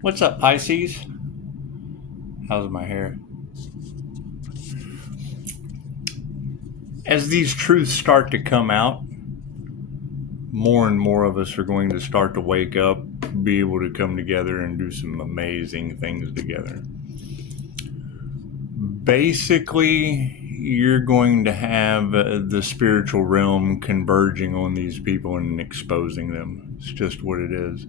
What's up, Pisces? How's my hair? As these truths start to come out, more and more of us are going to start to wake up, be able to come together and do some amazing things together. Basically, you're going to have the spiritual realm converging on these people and exposing them. It's just what it is.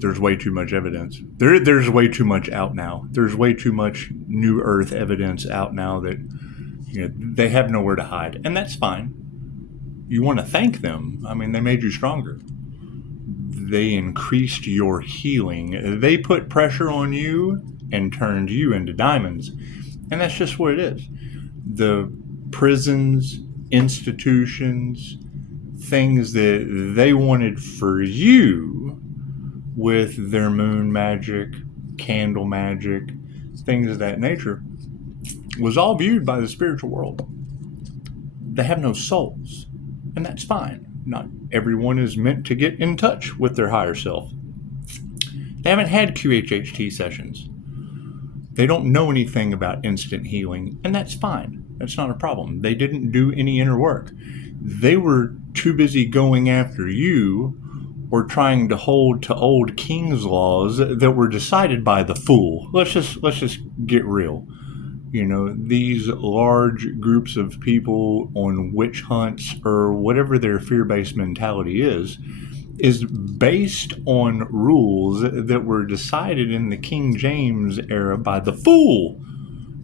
There's way too much evidence. There's way too much out now. There's way too much new earth evidence out now that they have nowhere to hide, and that's fine. You want to thank them. I mean, they made you stronger. They increased your healing. They put pressure on you and turned you into diamonds, and that's just what it is. The prisons, institutions, things that they wanted for you with their moon magic, candle magic, things of that nature, was all viewed by the spiritual world. They have no souls, and that's fine. Not everyone is meant to get in touch with their higher self. They haven't had QHHT sessions. They don't know anything about instant healing, and that's fine. That's not a problem. They didn't do any inner work. They were too busy going after you or trying to hold to old king's laws that were decided by the fool. Let's just get real. These large groups of people on witch hunts or whatever their fear-based mentality is based on rules that were decided in the King James era by the fool.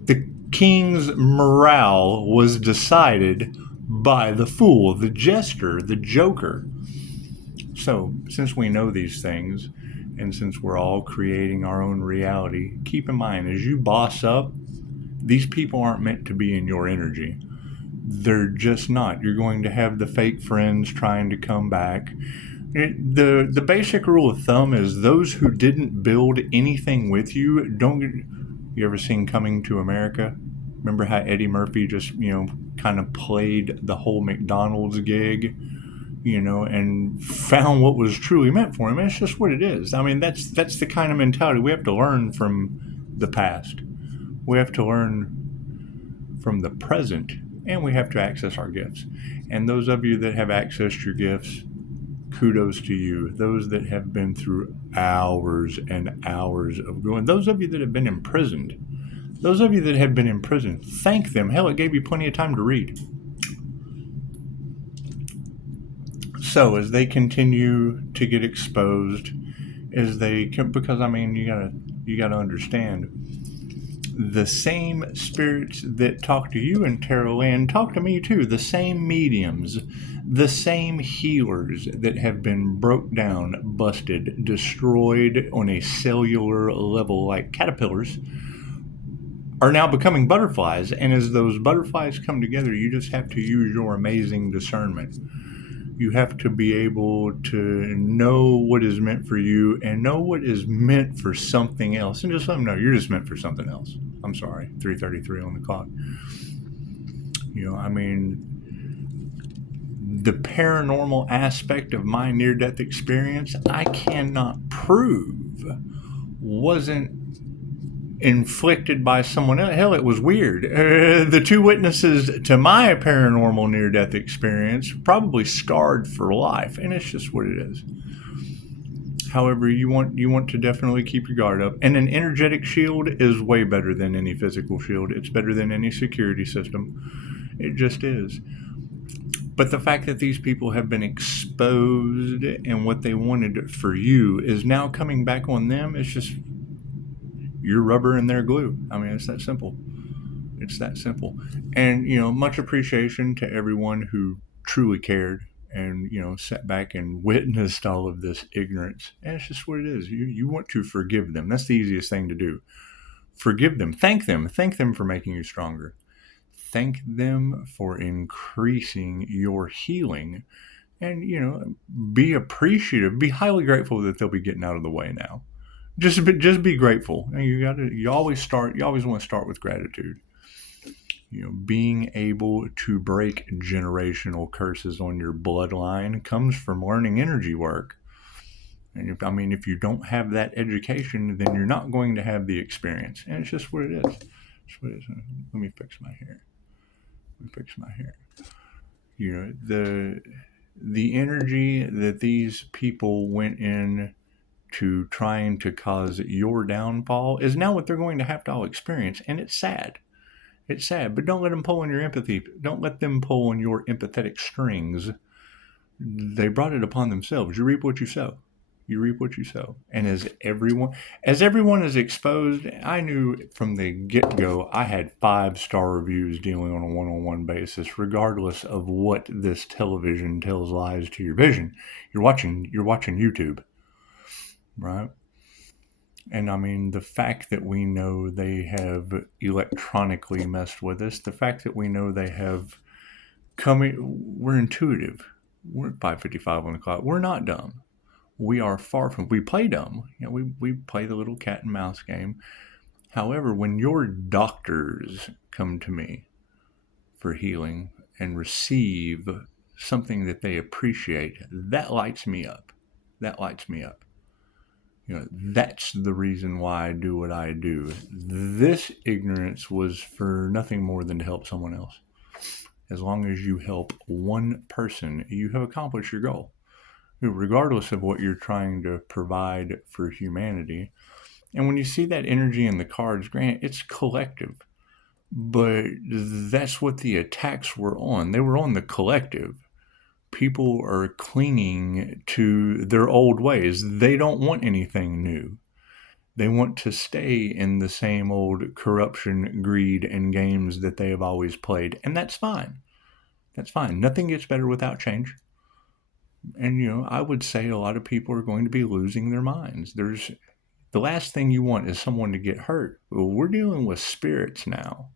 The king's morale was decided by the fool, the jester, the joker. So, since we know these things, and since we're all creating our own reality, keep in mind, as you boss up, these people aren't meant to be in your energy. They're just not. You're going to have the fake friends trying to come back. The basic rule of thumb is those who didn't build anything with you don't get. You ever seen Coming to America? Remember how Eddie Murphy just kind of played the whole McDonald's gig, and found what was truly meant for him. And it's just what it is. I mean, that's the kind of mentality we have to learn from the past. We have to learn from the present, and we have to access our gifts. And those of you that have accessed your gifts, kudos to you. Those that have been through hours and hours of going, those of you that have been imprisoned, thank them. Hell, it gave you plenty of time to read. So as they continue to get exposed, because I mean, you gotta understand, the same spirits that talk to you in tarot land talk to me too. The same mediums, the same healers that have been broke down, busted, destroyed on a cellular level like caterpillars are now becoming butterflies. And as those butterflies come together, you just have to use your amazing discernment. You have to be able to know what is meant for you and know what is meant for something else, and just let them know you're just meant for something else. I'm sorry, 3:33 on the clock. I mean, the paranormal aspect of my near-death experience, I cannot prove wasn't inflicted by someone else. Hell, it was weird. The two witnesses to my paranormal near-death experience probably scarred for life, and it's just what it is. However, you want to definitely keep your guard up, and an energetic shield is way better than any physical shield. It's better than any security system. It just is. But the fact that these people have been exposed and what they wanted for you is now coming back on them, it's just you're rubber and they're glue. I mean, it's that simple. It's that simple. And, much appreciation to everyone who truly cared and, sat back and witnessed all of this ignorance. And it's just what it is. You want to forgive them. That's the easiest thing to do. Forgive them. Thank them. Thank them for making you stronger. Thank them for increasing your healing. And, be appreciative. Be highly grateful that they'll be getting out of the way now. Just be grateful. You always want to start with gratitude. Being able to break generational curses on your bloodline comes from learning energy work. And if you don't have that education, then you're not going to have the experience. And it's just what it is. It's what it is. Let me fix my hair. The energy that these people went in to trying to cause your downfall is now what they're going to have to all experience. And it's sad. It's sad, but don't let them pull on your empathy. Don't let them pull on your empathetic strings. They brought it upon themselves. You reap what you sow. You reap what you sow. And as everyone is exposed, I knew from the get-go I had 5-star reviews dealing on a one-on-one basis, regardless of what this television tells lies to your vision. You're watching YouTube, right? And the fact that we know they have electronically messed with us, the fact that we know they have we're intuitive. We're at 5:55 on the clock. We're not dumb. We are far from, we play dumb. We play the little cat and mouse game. However, when your doctors come to me for healing and receive something that they appreciate, that lights me up. That lights me up. That's the reason why I do what I do. This ignorance was for nothing more than to help someone else. As long as you help one person, you have accomplished your goal. Regardless of what you're trying to provide for humanity. And when you see that energy in the cards, granted, it's collective. But that's what the attacks were on. They were on the collective. People are clinging to their old ways. They don't want anything new. They want to stay in the same old corruption, greed, and games that they have always played. And that's fine. That's fine. Nothing gets better without change. And, I would say a lot of people are going to be losing their minds. The last thing you want is someone to get hurt. Well, we're dealing with spirits now.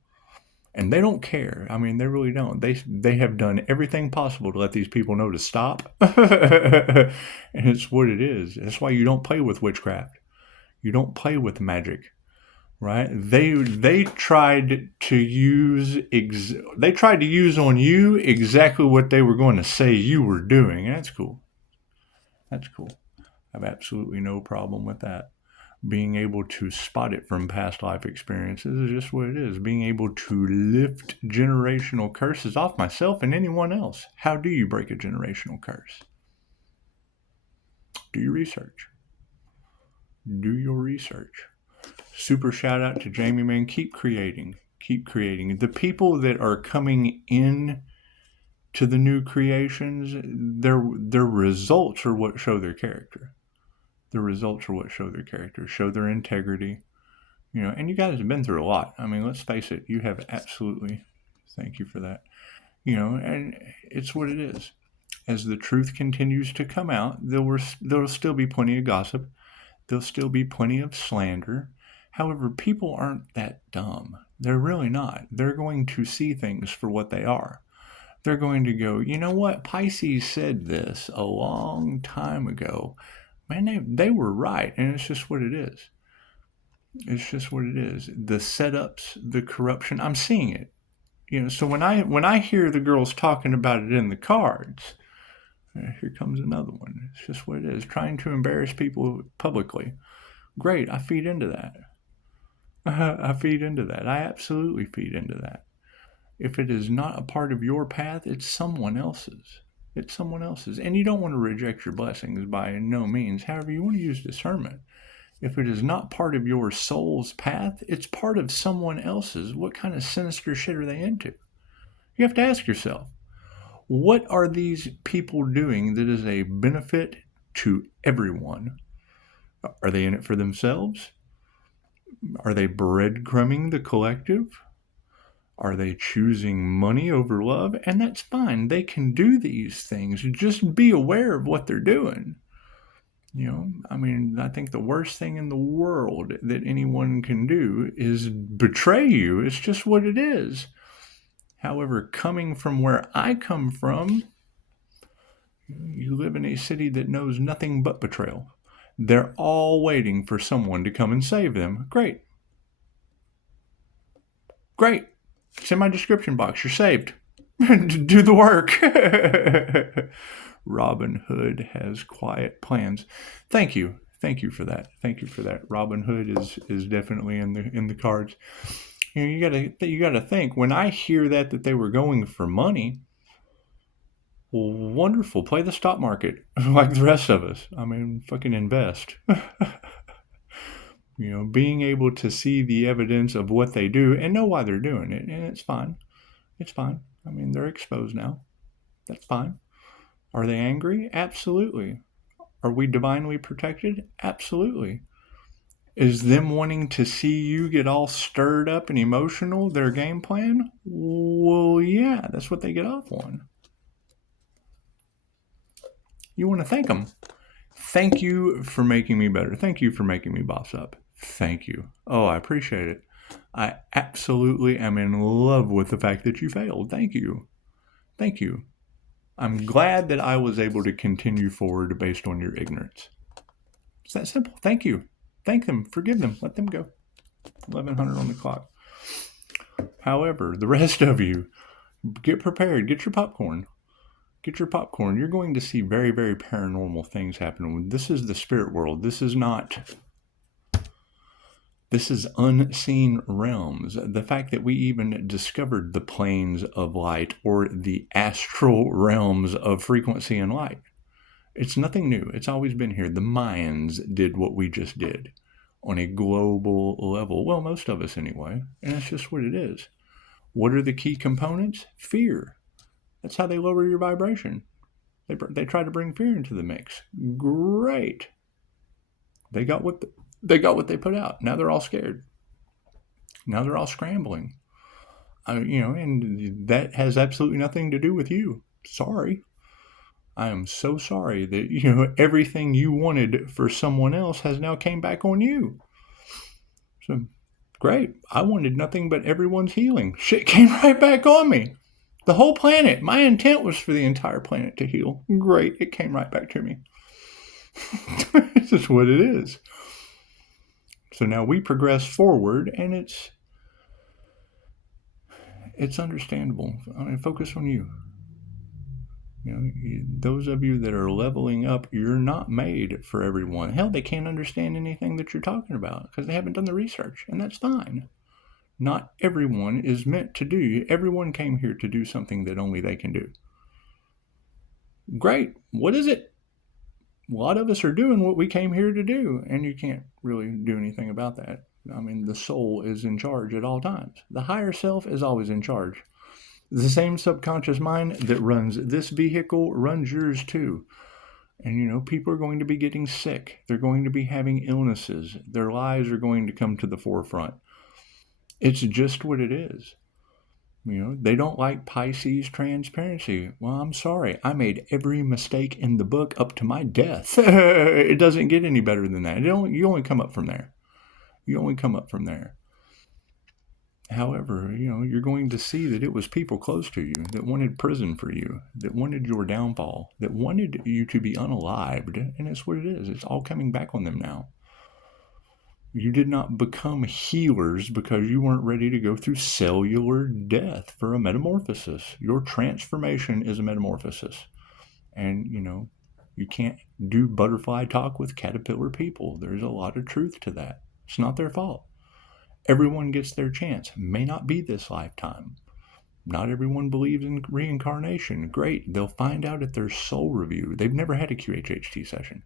And they don't care. They really don't. They have done everything possible to let these people know to stop. And it's what it is. That's why you don't play with witchcraft. You don't play with magic, right? They tried to use on you exactly what they were going to say you were doing. And that's cool. That's cool. I have absolutely no problem with that. Being able to spot it from past life experiences is just what it is. Being able to lift generational curses off myself and anyone else. How do you break a generational curse? Do your research. Do your research. Super shout out to Jamie, man. Keep creating. Keep creating. The people that are coming in to the new creations, their results are what show their character. The results are what show their character, show their integrity. And you guys have been through a lot. Let's face it, you have absolutely, thank you for that. And it's what it is. As the truth continues to come out, there'll still be plenty of gossip. There'll still be plenty of slander. However, people aren't that dumb. They're really not. They're going to see things for what they are. They're going to go, you know what? Pisces said this a long time ago. Man, they were right, and it's just what it is. It's just what it is. The setups, the corruption, I'm seeing it. So when I hear the girls talking about it in the cards, here comes another one. It's just what it is. Trying to embarrass people publicly. Great, I feed into that. I feed into that. I absolutely feed into that. If it is not a part of your path, it's someone else's. It's someone else's. And you don't want to reject your blessings by no means. However, you want to use discernment. If it is not part of your soul's path, it's part of someone else's. What kind of sinister shit are they into? You have to ask yourself, what are these people doing that is a benefit to everyone? Are they in it for themselves? Are they breadcrumbing the collective? Are they choosing money over love? And that's fine. They can do these things. Just be aware of what they're doing. I think the worst thing in the world that anyone can do is betray you. It's just what it is. However, coming from where I come from, you live in a city that knows nothing but betrayal. They're all waiting for someone to come and save them. Great. It's in my description box. You're saved. Do the work. Robin Hood has quiet plans. Thank you. Thank you for that. Thank you for that. Robin Hood is definitely in the cards. You gotta think, when I hear that they were going for money, well, wonderful. Play the stock market like the rest of us. I mean, fucking invest. Being able to see the evidence of what they do and know why they're doing it, and it's fine. It's fine. I mean, they're exposed now. That's fine. Are they angry? Absolutely. Are we divinely protected? Absolutely. Is them wanting to see you get all stirred up and emotional their game plan? Well, yeah, that's what they get off on. You want to thank them. Thank you for making me better. Thank you for making me boss up. Thank you. Oh, I appreciate it. I absolutely am in love with the fact that you failed. Thank you. Thank you. I'm glad that I was able to continue forward based on your ignorance. It's that simple. Thank you. Thank them. Forgive them. Let them go. 1100 on the clock. However, the rest of you, get prepared. Get your popcorn. Get your popcorn. You're going to see very, very paranormal things happen. This is the spirit world. This is unseen realms. The fact that we even discovered the planes of light or the astral realms of frequency and light. It's nothing new. It's always been here. The Mayans did what we just did on a global level. Well, most of us anyway. And that's just what it is. What are the key components? Fear. That's how they lower your vibration. They try to bring fear into the mix. Great. They got what they put out. Now they're all scared. Now they're all scrambling. And that has absolutely nothing to do with you. Sorry. I am so sorry that, everything you wanted for someone else has now came back on you. So, great. I wanted nothing but everyone's healing. Shit came right back on me. The whole planet. My intent was for the entire planet to heal. Great. It came right back to me. This is what it is. So now we progress forward, and it's understandable. I mean, focus on you. Those of you that are leveling up, you're not made for everyone. Hell, they can't understand anything that you're talking about because they haven't done the research, and that's fine. Not everyone is meant to do. Everyone came here to do something that only they can do. Great. What is it? A lot of us are doing what we came here to do, and you can't really do anything about that. I mean, the soul is in charge at all times. The higher self is always in charge. The same subconscious mind that runs this vehicle runs yours too. And people are going to be getting sick. They're going to be having illnesses. Their lives are going to come to the forefront. It's just what it is. They don't like Pisces transparency. Well, I'm sorry. I made every mistake in the book up to my death. It doesn't get any better than that. You only come up from there. You only come up from there. However, you're going to see that it was people close to you that wanted prison for you, that wanted your downfall, that wanted you to be unalived. And it's what it is. It's all coming back on them now. You did not become healers because you weren't ready to go through cellular death for a metamorphosis. Your transformation is a metamorphosis. And, you can't do butterfly talk with caterpillar people. There's a lot of truth to that. It's not their fault. Everyone gets their chance. May not be this lifetime. Not everyone believes in reincarnation. Great. They'll find out at their soul review. They've never had a QHHT session.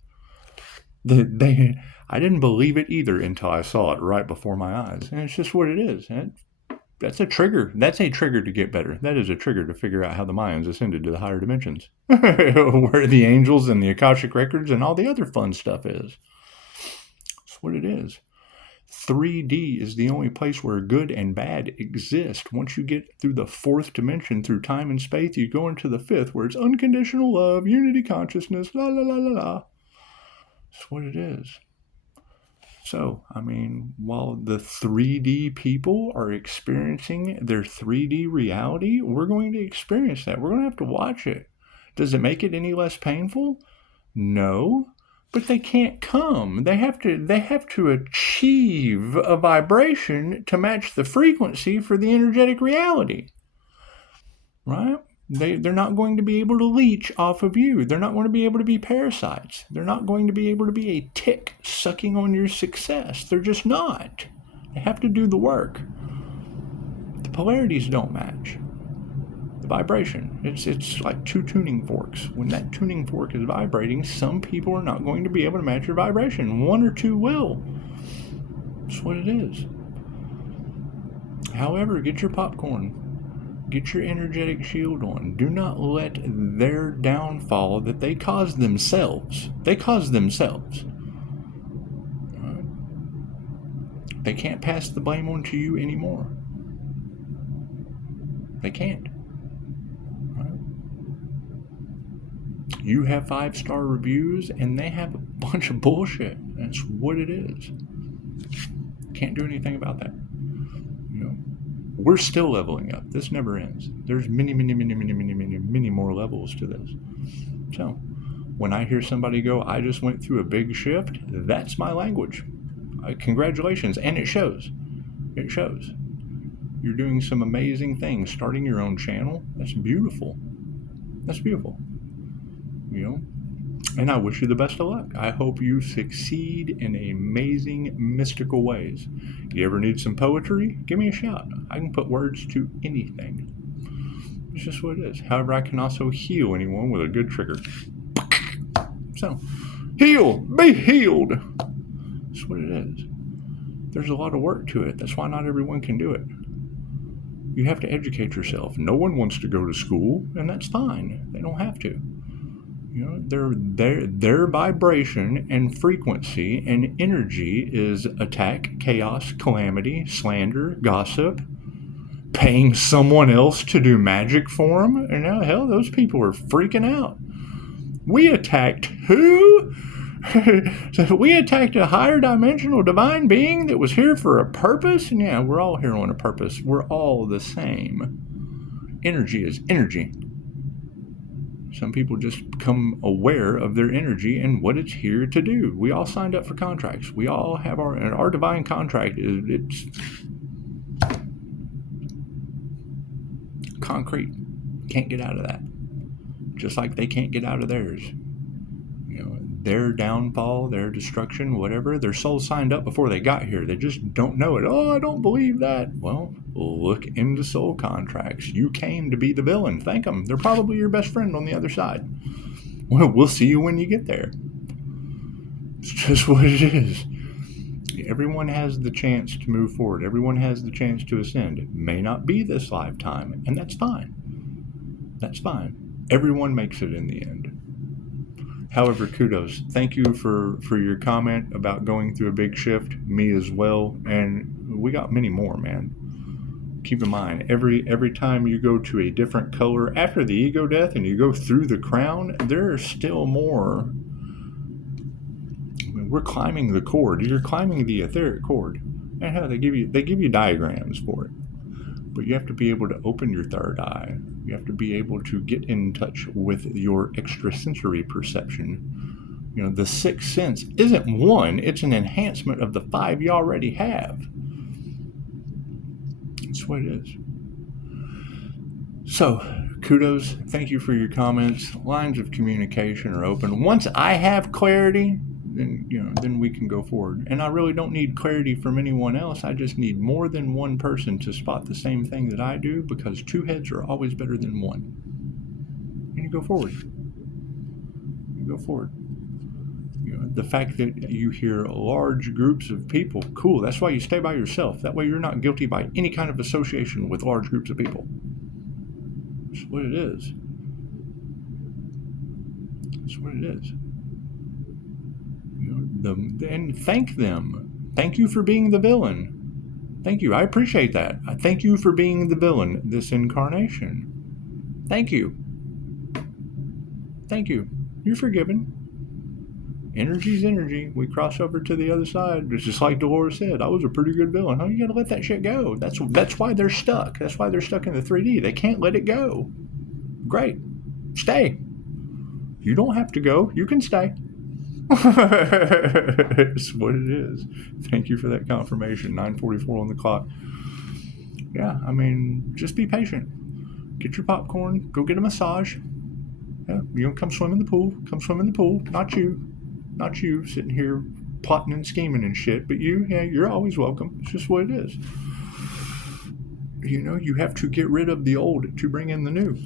I didn't believe it either until I saw it right before my eyes. And it's just what it is. That's a trigger. That's a trigger to get better. That is a trigger to figure out how the Mayans ascended to the higher dimensions. Where the angels and the Akashic Records and all the other fun stuff is. That's what it is. 3D is the only place where good and bad exist. Once you get through the fourth dimension, through time and space, you go into the fifth, where it's unconditional love, unity consciousness, la la la la la. That's what it is. So, while the 3D people are experiencing their 3D reality, we're going to experience that. We're going to have to watch it. Does it make it any less painful? No. But they can't come. They have to achieve a vibration to match the frequency for the energetic reality. Right? They're not going to be able to leech off of you. They're not going to be able to be parasites. They're not going to be able to be a tick sucking on your success. They're just not. They have to do the work. The polarities don't match. The vibration. It's like two tuning forks. When that tuning fork is vibrating, some people are not going to be able to match your vibration. One or two will. That's what it is. However, get your popcorn. Get your energetic shield on. Do not let their downfall that they cause themselves. They cause themselves. They can't pass the blame on to you anymore. They can't. You have 5-star reviews and they have a bunch of bullshit. That's what it is. Can't do anything about that. We're still leveling up. This never ends. There's many more levels to this. So when I hear somebody go, I just went through a big shift, that's my language. Congratulations. And it shows. It shows. You're doing some amazing things. Starting your own channel. That's beautiful. That's beautiful. And I wish you the best of luck. I hope you succeed in amazing, mystical ways. You ever need some poetry? Give me a shout. I can put words to anything. It's just what it is. However, I can also heal anyone with a good trigger. So, heal! Be healed! That's what it is. There's a lot of work to it. That's why not everyone can do it. You have to educate yourself. No one wants to go to school, and that's fine. They don't have to. Their vibration and frequency and energy is attack, chaos, calamity, slander, gossip, paying someone else to do magic for them. And now, hell, those people are freaking out. We attacked who? So we attacked a higher dimensional divine being that was here for a purpose? And yeah, we're all here on a purpose. We're all the same. Energy is energy. Some people just become aware of their energy and what it's here to do. We all signed up for contracts. We all have our divine contract. It's concrete. Can't get out of that. Just like they can't get out of theirs. Their downfall, their destruction, whatever, their soul signed up before they got here. They just don't know it. Oh, I don't believe that. Well, look into soul contracts. You came to be the villain. Thank them. They're probably your best friend on the other side. Well, we'll see you when you get there. It's just what it is. Everyone has the chance to move forward. Everyone has the chance to ascend. It may not be this lifetime, and that's fine. That's fine. Everyone makes it in the end. However, kudos. Thank you for your comment about going through a big shift. Me as well. And we got many more, man. Keep in mind, every time you go to a different color after the ego death and you go through the crown, there's still more. We're climbing the cord. You're climbing the etheric cord. And how they give you diagrams for it. But you have to be able to open your third eye. You have to be able to get in touch with your extrasensory perception. The sixth sense isn't one, it's an enhancement of the 5 you already have. That's what it is. So, kudos. Thank you for your comments. Lines of communication are open. Once I have clarity, then we can go forward. And I really don't need clarity from anyone else. I just need more than one person to spot the same thing that I do, because 2 heads are always better than 1. And you go forward. You go forward. The fact that you hear large groups of people, cool. That's why you stay by yourself. That way you're not guilty by any kind of association with large groups of people. That's what it is. That's what it is. And thank them. Thank you for being the villain. Thank you. I appreciate that. I thank you for being the villain this incarnation. Thank you. Thank you. You're forgiven. Energy's energy. We cross over to the other side. It's just like Dolores said. I was a pretty good villain. You gotta let that shit go. That's why they're stuck. That's why they're stuck in the 3D. They can't let it go. Great. Stay. You don't have to go. You can stay. It's what it is. Thank you for that confirmation. 9:44 on the clock. Yeah, just be patient. Get your popcorn. Go get a massage. Yeah, you know, come swim in the pool. Come swim in the pool. Not you. Not you sitting here plotting and scheming and shit. But you, yeah, you're always welcome. It's just what it is. You know, you have to get rid of the old to bring in the new.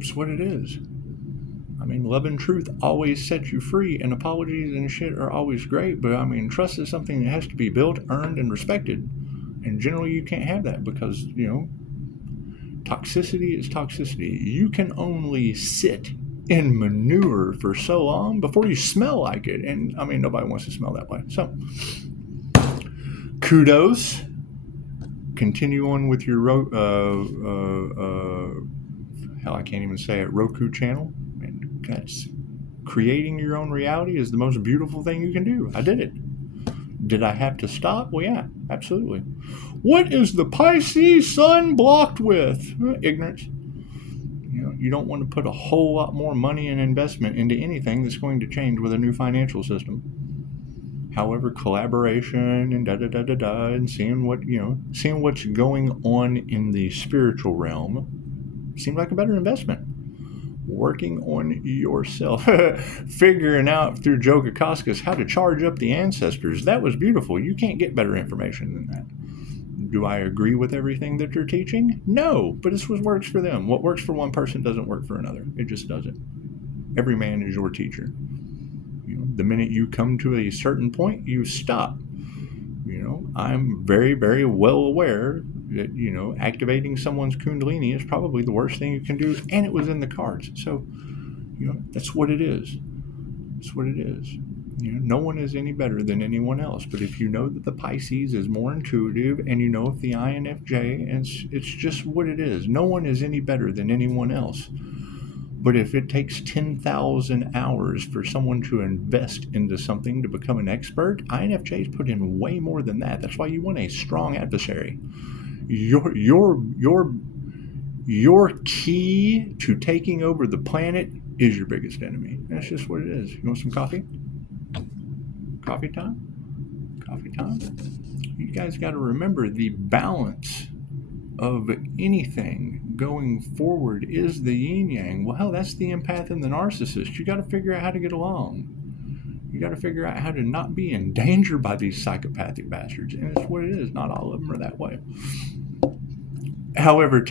It's what it is. I mean, love and truth always set you free, and apologies and shit are always great, but I mean, trust is something that has to be built, earned, and respected. And generally, you can't have that because, you know, toxicity is toxicity. You can only sit in manure for so long before you smell like it. And I mean, nobody wants to smell that way. So, kudos. Continue on with your hell, I can't even say it, Roku channel. And that's creating your own reality is the most beautiful thing you can do. I did it. Did I have to stop? Well, yeah, absolutely. What is the Pisces sun blocked with? Ignorance. You know, you don't want to put a whole lot more money and investment into anything that's going to change with a new financial system. However, collaboration and da-da-da-da-da and seeing what's going on in the spiritual realm seemed like a better investment. Working on yourself. Figuring out through Joe Kokoskis how to charge up the ancestors. That was beautiful. You can't get better information than that. Do I agree with everything that they're teaching? No, but it's what works for them. What works for one person doesn't work for another. It just doesn't. Every man is your teacher. You know, the minute you come to a certain point, you stop. You know, I'm very, very well aware that, you know, activating someone's Kundalini is probably the worst thing you can do, and it was in the cards. So, you know, that's what it is. That's what it is. You know, no one is any better than anyone else. But if you know that the Pisces is more intuitive, and you know if the INFJ, it's just what it is. No one is any better than anyone else. But if it takes 10,000 hours for someone to invest into something to become an expert, INFJs put in way more than that. That's why you want a strong adversary. Your key to taking over the planet is your biggest enemy. That's just what it is. You want some coffee? Coffee time? Coffee time? You guys got to remember the balance of anything going forward is the yin yang. Well, hell, that's the empath and the narcissist. You got to figure out how to get along. You got to figure out how to not be in danger by these psychopathic bastards. And it's what it is. Not all of them are that way. However,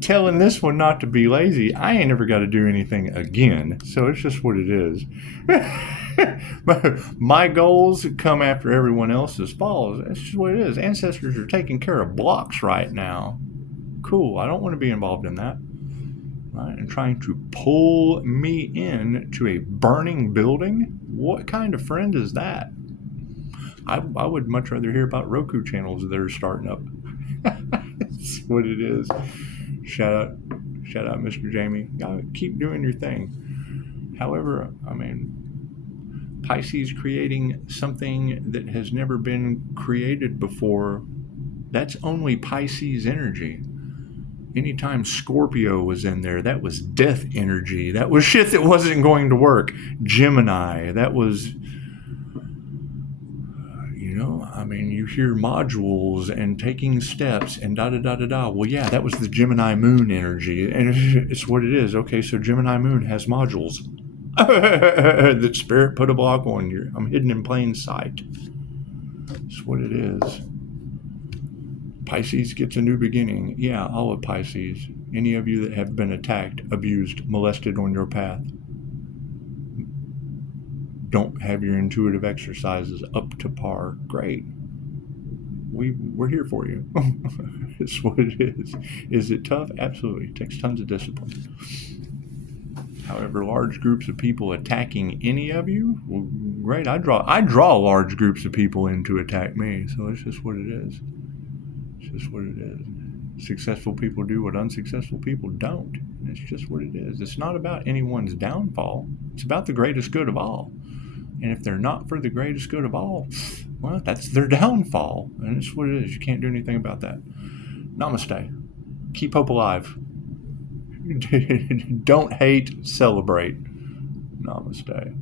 telling this one not to be lazy, I ain't never got to do anything again. So it's just what it is. My goals come after everyone else's falls. That's just what it is. Ancestors are taking care of blocks right now. Cool. I don't want to be involved in that. Right? And trying to pull me in to a burning building? What kind of friend is that? I would much rather hear about Roku channels that are starting up. That's what it is. Shout out, Mr. Jamie. Y'all keep doing your thing. However, I mean, Pisces creating something that has never been created before, that's only Pisces energy. Anytime Scorpio was in there, that was death energy. That was shit that wasn't going to work. Gemini, that was, you know, I mean, you hear modules and taking steps and da-da-da-da-da. Well, yeah, that was the Gemini moon energy. And it's what it is. Okay, so Gemini moon has modules. That spirit put a block on you. I'm hidden in plain sight. That's what it is. Pisces gets a new beginning. Yeah, all of Pisces. Any of you that have been attacked, abused, molested on your path, don't have your intuitive exercises up to par. Great. We're here for you. It's what it is. Is it tough? Absolutely. It takes tons of discipline. However, large groups of people attacking any of you, well, great. I draw large groups of people in to attack me. So it's just what it is. It's just what it is. Successful people do what unsuccessful people don't. And it's just what it is. It's not about anyone's downfall. It's about the greatest good of all. And if they're not for the greatest good of all, well, that's their downfall. And it's what it is. You can't do anything about that. Namaste. Keep hope alive. Don't hate, celebrate. Namaste.